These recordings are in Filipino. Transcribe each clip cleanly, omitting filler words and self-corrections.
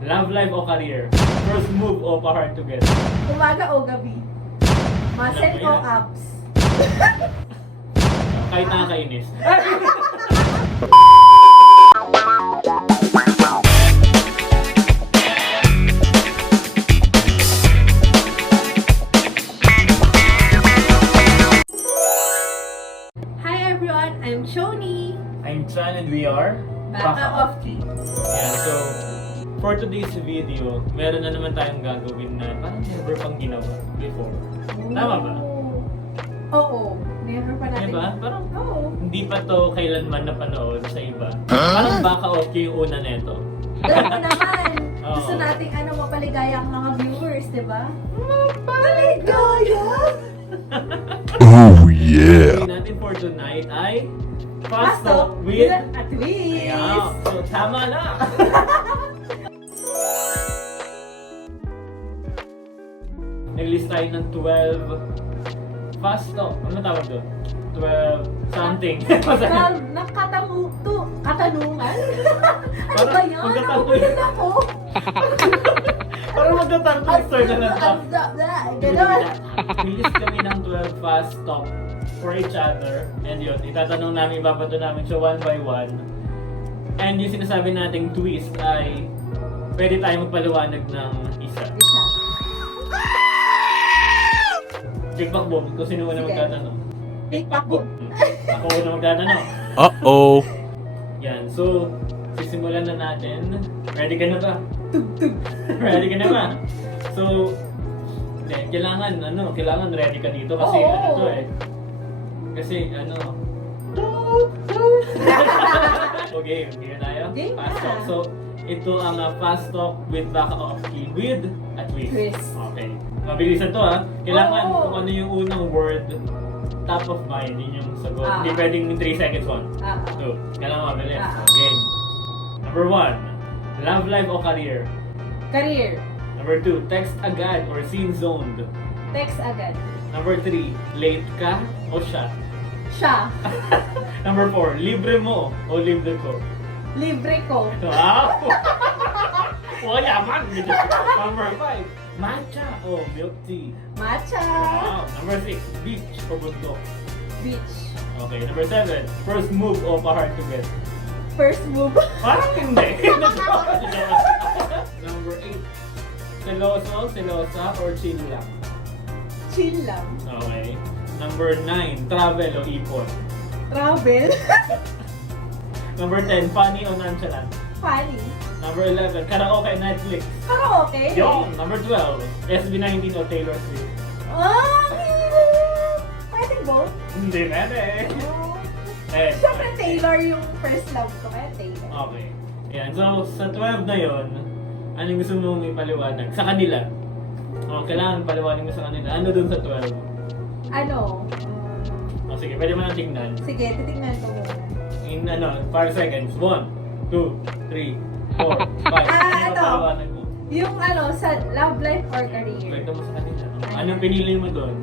Love life o career? First move o pa-hard to get? Umaga o gabi? Muscle o abs? Kahit nakakainis. Hi everyone, I'm Shoni. I'm Chan and we are Baka of Tea. Yan, so for today's video, meron na naman tayong gagawin na parang never pang ginawa before. Tama ba? Oo. Never pa natin. Diba? Parang Oo. hindi pa to kailanman napanood sa iba. Parang baka okay yung una neto. Alam mo naman, Oo. gusto nating mapaligaya ang mga viewers, di ba? Mapaligaya! Oh yeah. Ang natin for tonight ay Fast Pasok Talk with a twist! Ayan. So tama na! Nag-list tayo ng 12 Fast Talk. Ano tawag doon? 12 something. Well, katanungan? Ano ba yan? Magkatanong. Nakukulit ako. Parang magka-tongue na lang to. Ganon. Nag-list kami ng 12 Fast Talk for each other. And yun, itatanong namin, ibabato namin siya one by one. And yung sinasabi nating twist ay pwede tayo magpaliwanag ng isa. Isa. Tikbak boom, kung sino una Sige. magtatanong. Tikbak boom. Ako una magtatanong. Uh-oh. Yan, so sisimulan na natin. Ready ka na ba? Ready ka na ba? So, kailangan ready ka dito kasi Oo. ano to eh. Kasi Okay, game tayo? Game Fast na. talk. So, ito ang fast talk with Baka of Tea with a twist. Twist. Okay. Mabilisan to ha. Kailangan Oo. kung ano yung unang word, top of mind, yun yung sagot. Ah. Hindi pwedeng 3 seconds one. Ah. So, kailangan mabilis. Ah. Game. Number 1, love life o career? Career. Number 2, text agad or scene zoned? Text agad. Number 3, late ka o siya? Siya. Number 4, libre mo o libre ko? Libre ko. Wow! Wala man! Number 5, matcha o milk tea? Matcha. Wow! Number 6, beach o bundok? Beach. Okay, number 7, first move o pa-hard to get? First move. Parang hindi! Number 8, seloso, selosa or chill lang? Chill lang. Okay. Number 9, travel o ipon? Travel. Number 10, funny o nonchalant? Funny. Number 11, karaoke, Netflix? Karaoke. Yung! Number 12, SB19 o Taylor Swift? Ah! Pwede both. Hindi na eh. Oh. Eh, Siyempre Taylor yung first love ko. Kaya Taylor. Okay. Ayan, so sa 12 na yon, anong gusto mong ipaliwanag? Sa kanila? Oh, kailangan paliwanag mo sa kanila. Ano dun sa 12? Ano? Oh, sige, pwede mo nang tingnan. Sige, titignan ko muna. In 5 seconds. 1, 2, 3, 4, 5. Ah, ito. Paliwanag mo. Yung sa love life or career? Kwento mo sa kanila. Anong pinili mo doon?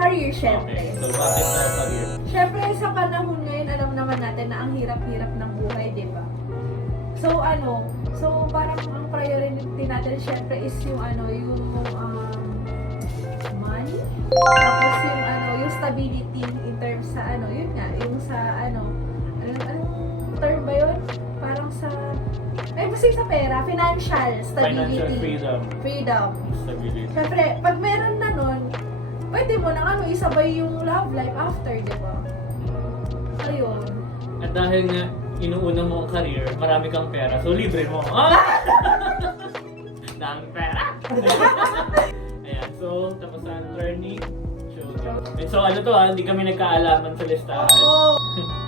Career syempre. Okay, so bakit sa career? Syempre sa panahon ngayon, alam naman natin na ang hirap-hirap ng buhay, di ba? So parang ang priority natin syempre is yung money. Tapos yung stability in terms sa yun nga, yung sa anong term ba yun? Parang sa basta yung sa pera, financial stability. Financial freedom. Stability. Syempre, pag meron na nun, pwede mo na isabay yung love life after, di ba? Ayun. At dahil nga, inuuna mo ang career, marami kang pera, so libre mo. Ah! Daming pera! Ayan, so, tapos na ang attorney. And so, hindi kami nagkaalaman sa listahan. Oo.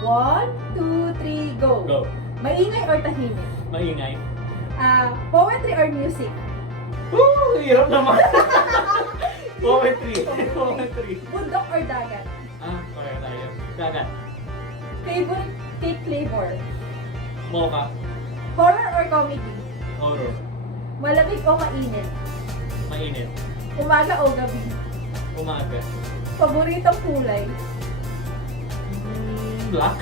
1, 2, 3, go. Go. Maingay or tahimik? Maingay. Poetry or music? Woo! Hirap naman! Poetry. Bundok or dagat? Pareho tayo. Dagat. Favorite cake flavor? Mocha. Horror or comedy? Horror. Malamig o mainit? Mainit. Umaga o gabi? Umaga. Paboritong kulay? Black.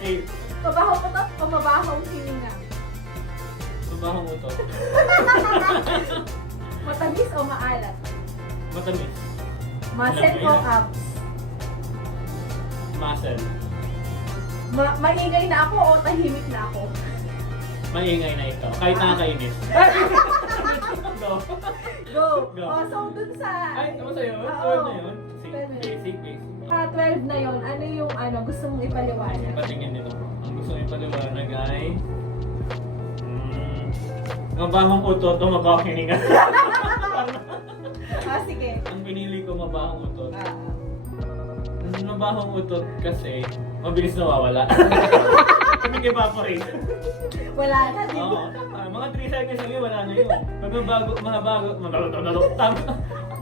Safe. Mabahaw putot o mabahong hininga? Mabahong utot. Matamis o maalat? Matamis. Muscle o abs? Muscle. Maingay na ako o tahimik na ako? Maingay na ito. Kahit nakakainis. Go. Go! Go. Oh, so dun sa... Ay, ano sa'yo? Oo. 12 na yun? Basic. 12 na yon, ano yung gusto mong ipaliwanag? Patingin din ako. Ang gusto ko ipaliwanag ay... mabahong utot o mabahong hininga. Sige. Ang pinili ko mabahong utot. Ah. Mabahong utot kasi mabilis nawawala. Nag-evaporate. Wala na, di ba? Oo. Mga 3 seconds lang yun, wala na yun. Pag mabago,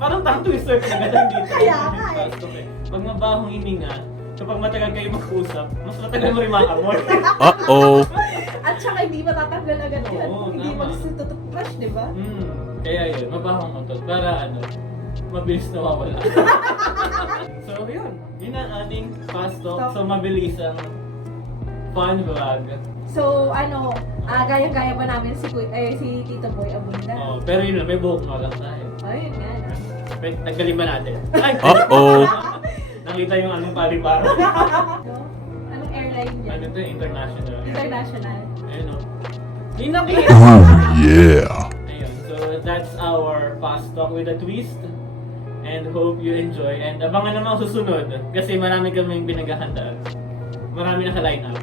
parang tongue twister ka na dito. Kaya nga eh. Pag mabahong hininga, kapag matagal kayo mag-usap, mas matagal mo rin makamoy. Uh-oh. At saka hindi matatanggal agad yan. Oo, Hindi tama. magtututbrush, di ba? Kaya yun, mabahong utot. Para mabilis nawawala. So yun, yun ang ating fast talk. So mabilis ang fun vlog. So, gaya-gaya ba namin si Tito Boy Abunda? Oh, pero yun lang, may buhok na lang tayo. Ayun nga. Tanggalin ba natin? Ay! Uh-oh. Nakita yung anong palipara. No? Anong airline yan? Ano to, international. International. Ayun o. Hindi nakita. Oh, yeah. Ayun, so that's our fast talk with a twist. And hope you enjoy. And abangan naman ang susunod. Kasi marami kaming pinaghahandaan. Marami naka-line up.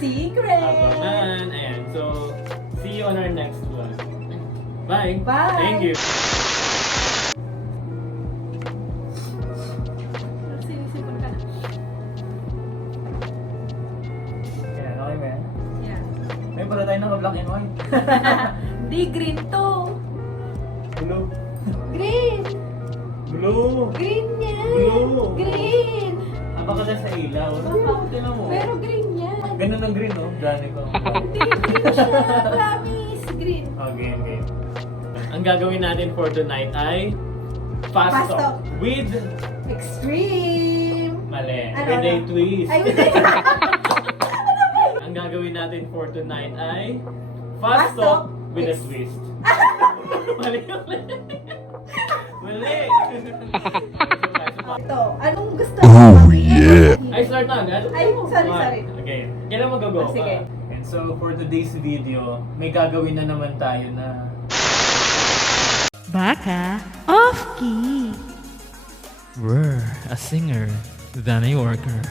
Secret! Abangan. Ayan, so see you on our next vlog. Bye! Bye. Thank you! Sinisipon ka na. Ayan, okay ba yan? Yeah. May pala tayo naka-black and white. Di green to. Blue. Green! Blue! Green yan! Blue. Green! Aba ka na sa ilaw. Tingnan mo. Pero green yan. Ganun ang green, no? Gani ko. Hindi siya. Promise. Green. Okay. Ang gagawin natin for tonight ay fast Fast talk talk. with Extreme. mali. Ano, With a ano? twist. Ay, hindi. Ang gagawin natin for tonight ay Fast fast talk talk with a ex- twist. Mali. Mali. Ito. Anong gusto Oh, yeah. Ay, start na agad? Ay, sorry. Okay. Kailan mag-go? Ah, sige. And so, for today's video, may gagawin na naman tayo na Baka off-key. We're a singer than a worker.